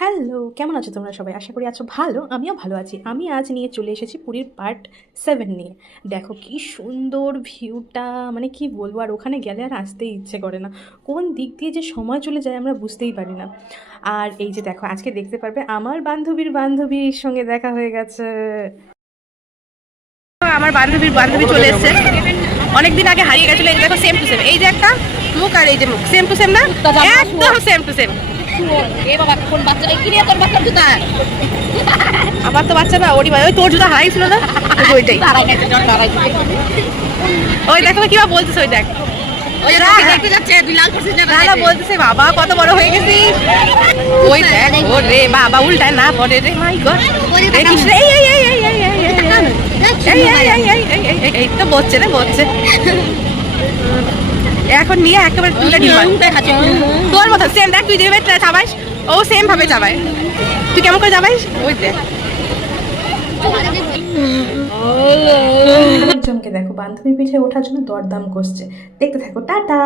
Hello, কেমন আছো তোমরা সবাই? আশা করি আছো ভালো। আমিও ভালো আছি। আমি আজ নিয়ে চলে এসেছি পুরীর পার্ট 7 নিয়ে। দেখো কি সুন্দর ভিউটা, মানে কি বলবো, আর ওখানে গেলে আর আসতেই ইচ্ছে করে না। কোন দিক দিয়ে যে সময় চলে যায় আমরা বুঝতেই পারি না। আর এই যে দেখো, আজকে দেখতে পারবে আমার বান্ধবীর বান্ধবীর সঙ্গে দেখা হয়ে গেছে। আমার বান্ধবীর বান্ধবী চলে এসেছে, অনেকদিন আগে হারিয়ে গেছিল। এই দেখো, সেম টু সেম, এই যে একটা মুখ আর এই যে মুখ, সেম টু সেম না, একদম সেম টু সেম। আমার তো বাচ্চা না, ওরই ওই তোর জুতা হারাইছিল না, ওইটাই। ওই দেখো কিবা বলতেছে, ওই দেখ বলতেছে বাবা কত বড় হয়ে গেছি। ওই দেখ রে বাবা, উল্টায় না পড়ে রে, মাই গড। দেখিস রে, এই তো বলছে রে, বলছে এখন নিয়ে একেবারে তুলে নিবা। তোর মতো সেম দেখ, তুই যেভাবে চাবাইস ও সেম ভাবে চাবায়। তুই কেমন করে যাবাইস, ওই দেখ। একজনকে দেখো বান্ধবীর পিঠে ওঠার জন্য দরদাম করছে, দেখতে থাকো। টাটা।